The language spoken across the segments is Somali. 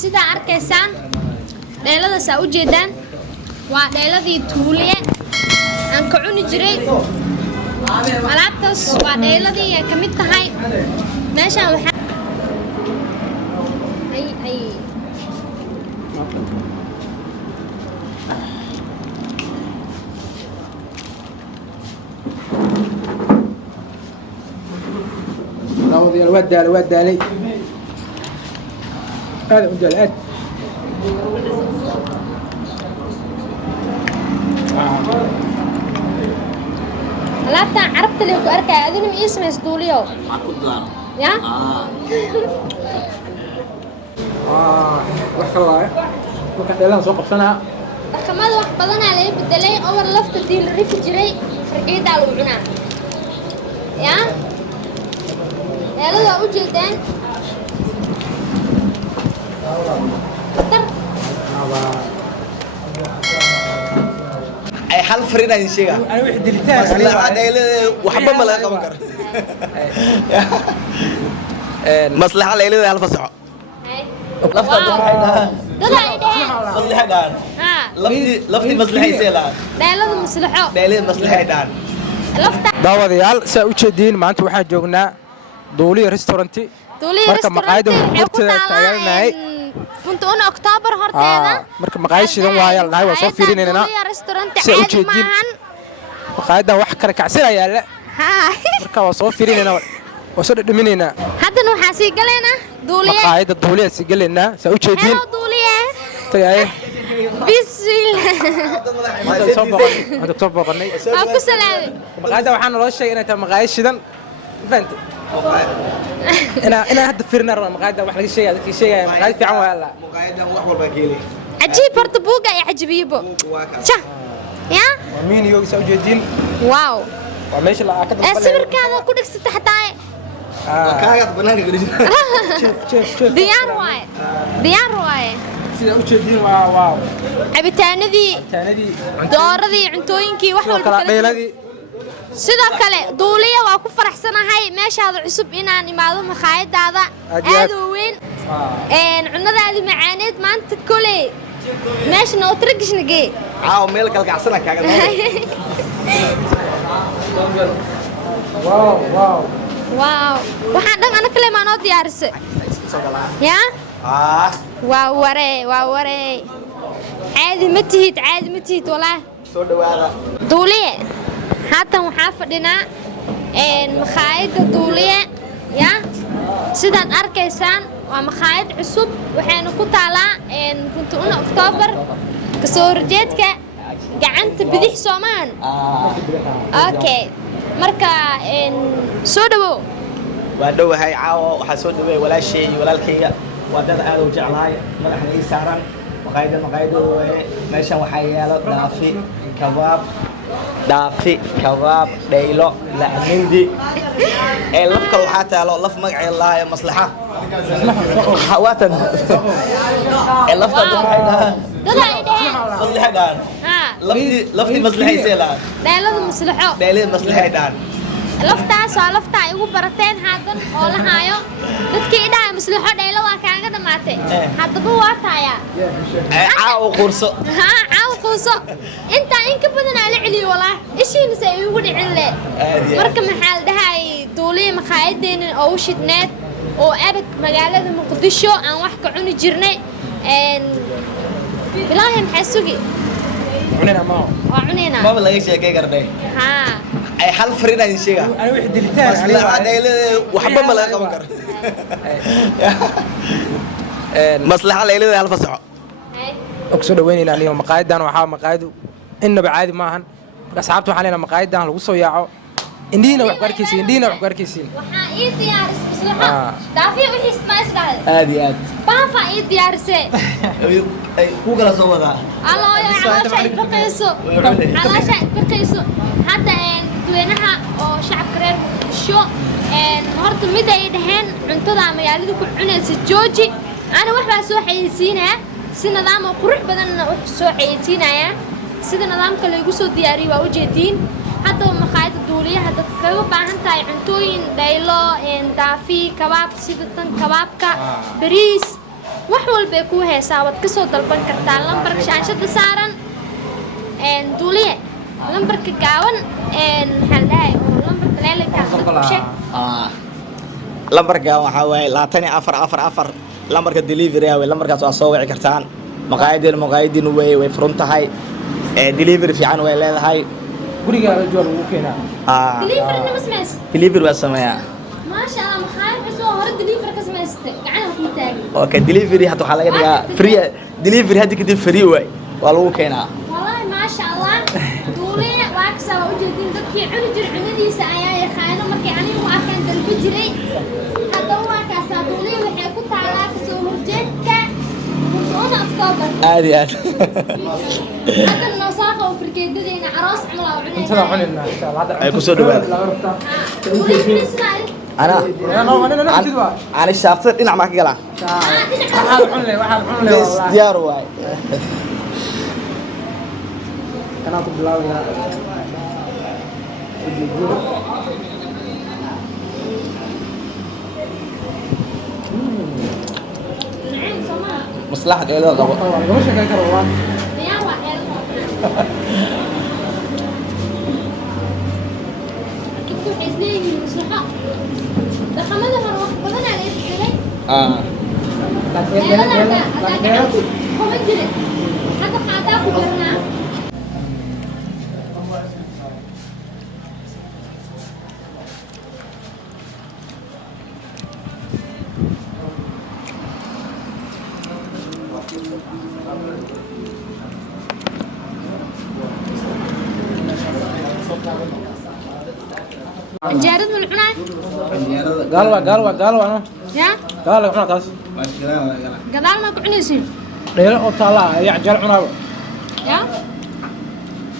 sida arkaysaan dheelada saa u jeedaan waa dheeladii tuuliye aan ka cuni jiray alaabtaas waa dheeladii ay ka mid tahay meeshaan waxa ay ناودي الود علي هذا ود الأد alaabtan carabta leh ku arkay adina ma ismays duuliyo ya wax kale marka dheelan soo qabsanaha dhaqamada wax badan la bedelay oo lafta diil rifi jiray fargeeda lagu cunaa ya dheelada u jeedaan ay hal farina in sheega أنا واحد دلتان waxba ma laga qaban karo maslaxa leelada hal fasaxo lafta waxay dhahaan maslaxa dhahaan lafti maslaxaysa dhahaan dheelada maslaxo dheelada maslaxay dhahaan lafta daawadayaal saa u jeediin maanta waxaan joognaa duuliya restauranti marka maqaayada horteeda taageeranahay funtuun October horteeda marka maqaayad shidan waaya la waa soo fiirinaynaa saa u jeediin maqaayada wax kala kacsan ayaa la marka waa soo fiirinaynaa waa soo dhadhaminaynaa haddana waxaa sii galeena duuliye maqaayada duuliya sii galeena saa u jeediin duuliye tagay bismillah soo boqonay ku salaamay maqaayada waxaan loo sheegay inay tahay maqaayad shidan fanta أنا هذا فيرنا رنا مقاعدة واحد شيء هذا شيء مقاعدة في عام ولا مقاعدة واحد باقيلي عجيب برتبوقة يا عجيبه شا يا مين يوم يسوي جدين واو وماش لا أكيد السبر كذا كلك ست حتى كاغا بنانك قريش شوف ديار واي سيدا وجدين واو عبتاندي دooradii cuntooyinkii wax walba kala sidoo kale duuliya waa ku faraxsanahay meeshaada cusub inaan imaado maqaayadaada aad u weyn cunadaadi macaaneed maanta kale meesha noo tirgishnagee meel kala kacsana kaaga waaw waxaan dhan ana kale ma noo diyaarisay ya waa waree caadi ma tihid walaa soo dhawaada duuliye haatan waxaa fadhinaa maqaayada duuliye ya sidaad arkaysaan waa maqaayad cusub waxayna ku taalaa funtuun October kasoo horjeedka gacanta bidix Soomaan okay marka soo dhawow waa dhawahay caawo waxa soo dhaweey walaashay walaalkayga waa dad aad u jeclahay madaxna ii saaran maqaayada meeshan waxaa yaalo daafi kabaab dhaylo la'mindi laf kale waxaa taalo laf magaceeda laayo maslaxa waatan lafta waxay dhahaan maslaxa dhahaan lafti maslaxaysa dhahaan dheelada maslaxay dhahaan laftaas waa lafta ay ugu barateen hadan oo la haayo dadkii dhahay maslaxo dhaylo waa kaaga dhamaatay hadaba waa taaya caaw qurso inta in ka badan ala celiyo walaa ishiinisa ay ugu dhicin le marka maxaa la dhahay duuliye maqaayadeena oo u shidneed oo abad magaalada Muqdisho aan wax ka cuni jirnay bilaahi maxaa sugi cunina ma laga sheekay garday ay hal farina in sheega أنا واحد دلتان waxba ma laga qaban karo maslaxa leelada hal fasaxo أقصد وين يعني مقاعد أنا وحاب مقاعد إنه بعادي ما هن أصحابته حالنا مقاعد أنا لقصوا ياعو إندينا وحقار كيسين waxaa ii diyaaris maslaxa daafiya wixii ismaas dhahay aad baafa ii diyaarisay ay ku kala soo wadaa الله يا علاش بقيسو حتى دوينها oo shacabka reer Muqdisho horta mid ay dhahan cuntada magaalada ku cunaysa jooji ana wax baa soo xayeysiinaa si nidaam qurux badan wax soo xayeysiinaya sida nidaamka la igu soo diyaariyay waa ujeedin hadda maqaayada duuliyaha dadka kaga baahan tahay cuntooyin dhaylo daafi kabaab sida tan kabaabka bariis wax walba ay ku heesaa waad ka soo dalban kartaa lambarka shaashada saaran duuliye lambarka gaaban maxaa dhahay lambarka leelka ku sheeg lambarka gaaban waxa waaye 2444 lambarka delivery ah lambarkaas waa soo wici kartaan maqaayadin way furan tahay delivery fiican way leedahay guriga la joogo ugu keenaa delivery ma samays delivery waa sameeyaa ma sha Allah maxay soo hor delivery ka samaystay gacan ku taagi okay delivery hadda waxa laga dhigaa free delivery hadda kadib free way waa lagu keenaa wallahi ma sha Allah duuliye waa ka soo ujeedin dadkii cuni jir cunadiisa ayaa yaqaano markii anigu arkaan dalbi jiray hadda waa ka soo duuliye waxay ku taalaa ka soo horjeedka وأنا أكتوبر. عادي حتى النصاقة وفركيدين عراس عملا وعنا. أنت لا عني إن شاء الله. أي كسر دوبل. أنا الشافت إن عمك قلا. واحد عني والله. ديار واي. كنا تبلاو يا. مصلحة إيه ده غبا. مش كذا كذا والله. يا واحد. كنت حزني مصلحة. دخلنا هروح بدنا عليه كذا. لا. هو مجرد. حتى قاعدة كلنا. الجارد من العناية قالوا أنا يا قالوا إحنا كاس قدال ما كعنيسين ليلة أو طالع يعجل عناوي يا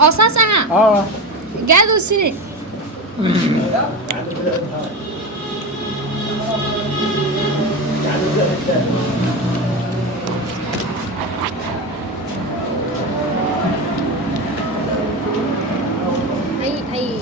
أساسها قادوا سنة أي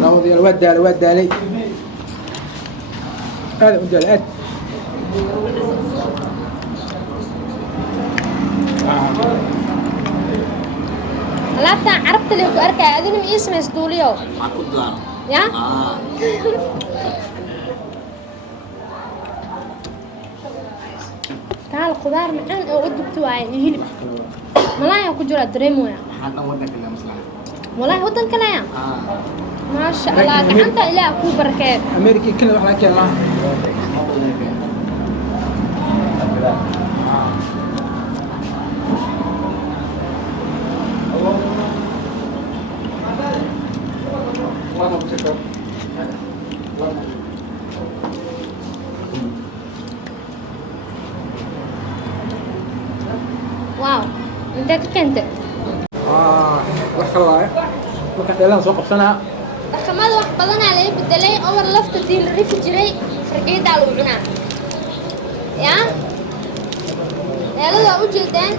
ناودي الواد دالي هذا ودي الأد لا عرفت اللي أركع أذن من اسمه استوليو يا تعال خضار معان أو أدبتوا عين يهلب ملايا كجرا دريمو يا والله ودن كلام ما شاء الله أنت إلى أكو بركات أمريكي كله وحنا كنا واو أنت كنت وحلا وكنت لنا سوق بسنة دخماد wax badan aan la bedelay oo lafta tii la rifi jiray fargeeda lagu cunaa ya eelada u jeedaan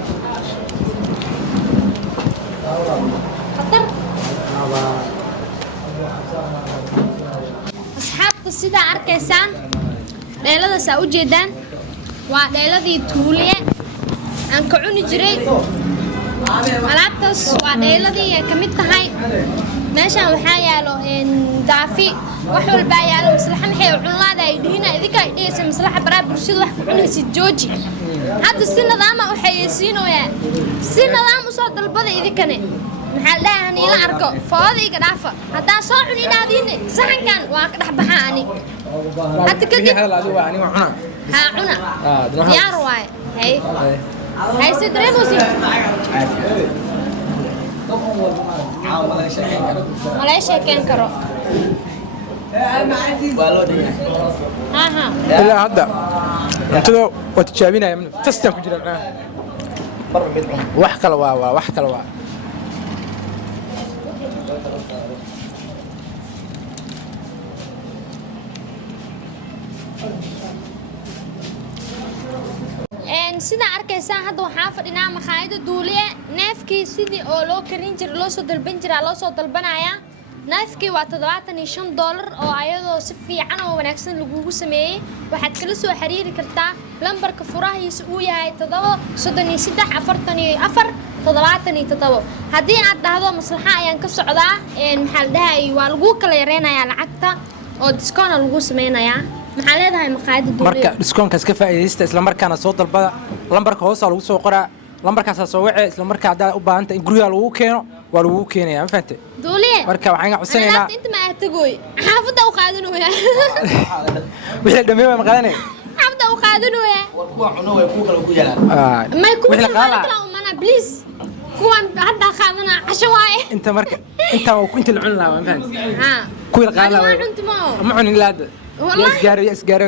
khatar asxaabta sida arkaysaan eelada saa u jeedaan waa eeladii tuuliye aan ka cuni jiray alaabtaas waa eeladii ay ka mid tahay meeshaan waxaa yaalo daafi wax walba yaalo maslaxa maxay cunlaada ay dhihina idinka ay dhigaysa maslaxa baraa bulshada wax ku cunaysa jooji hadda si nidaama u xayeysiinooyaa si nidaam u soo dalbada idinkane maxaa dhahan ila arko fooda iga dhaafa haddaan soo cuninaadiine saxankan waa ka dhex baxaa ani hadda kadib haa cuna diyaar waaye hay si dareemusi ولا شيء كان كرو إلا هذا أنتوا وتجابينا يا من تستم كجرا وحكلا sida arkaysaa hadda waxaa fadhinaa maqaayada duuliye neefkii sidii oo loo karin jiray loo soo dalban jiray loo soo dalbanayaa neefkii waa $75 oo ayadoo si fiican oo wanaagsan lagu sameeyay waxaad kala soo xiriiri kartaa lambarka furahiisa uu yahay 73344 haddii aad dhahdo maslaxa ayaan ka socdaa maxaa la dhahay waa lagu kala yareynayaa lacagta oo discount lagu sameynayaa maxaa leedahay maqaayada duuliye marka discountkaas ka faa'iideysta isla markaana soo dalbada lambarka hoos lagu soo qoraa lambarkaas soo wacay isla markaa aad u baahantay in guriga lagu keeno waa lagu keenayaa ma fahantay duuliye marka waxaan codsanaynaa inta ma tagoy xaafada u qaadanaya wixii dhameeyay ma qaadanay xaafada u qaadanaya kuwa cuno way ku kala ku yalaan ma ku kala umana please kuwan hadda qaadana casho waaye inta marka inta oo inta la cun lahaa ma fahantay ha kuwa qaadana ma cunin laada isgaaro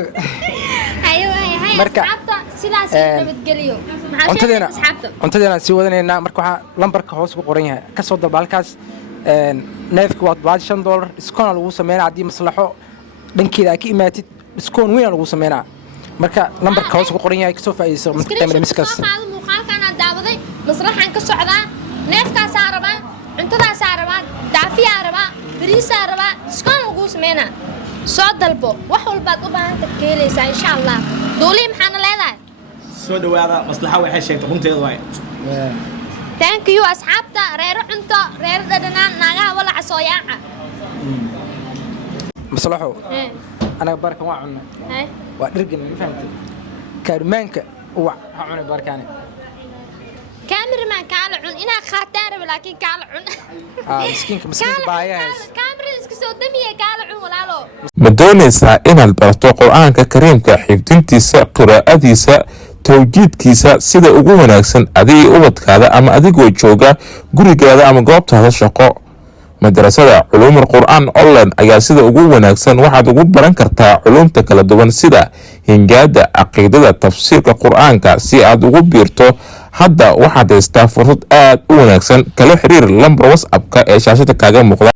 marka sidaas nabadgeliyo cuntadeena si wadanayna marka waxa lambarka hoos ku qoran yahay ka soo dalba halkaas neefka waa $5 discount lagu sameeyaa hadii maslaxo dhankeeda ka imaatid discount weyn lagu sameeyaa marka lambarka hoos ku qoran yahay ka soo faa'iideyso marka tamar miskaas muuqaalkan aad daawaday maslaxan ka socdaa neefkaas araba cuntadaas araba daafiya araba bariis araba discount lagu sameeyaa soo dalbo wax walba aad u baahan tahay keenaysaa insha Allah duuliye maxaan leedahay soo dhawaada maslaxa waxay sheegtay runteedu waay thank you asxaabta reer cunto reer dhadhanaan naagaha wala casooyaaca maslaxo anaga barkan waa cunna waa dhirgan ma fahantay kaarmaanka waa cunay barkaani cameraman kaala cun ina qaataan laakiin kaala cun miskiinka baayahaas camera iska soo damiye kaala cun walaalo ma doonaysaa inaad barato qur-aanka kariimka xifdintiisa qiraa'adiisa tawjiidkiisa sida ugu wanaagsan adiga ubadkaada ama adigoo jooga gurigaada ama goobtaada shaqo madrasada culuumul qur'aan online ayaa sida ugu wanaagsan waxaad ugu baran kartaa culuumta kala duwan sida hingaada caqiidada tafsiirka qur'aanka si aad ugu biirto hadda waxaad haystaa fursad aad u wanaagsan kala xiriir lambar WhatsApp-ka ee shaashada kaaga muuqda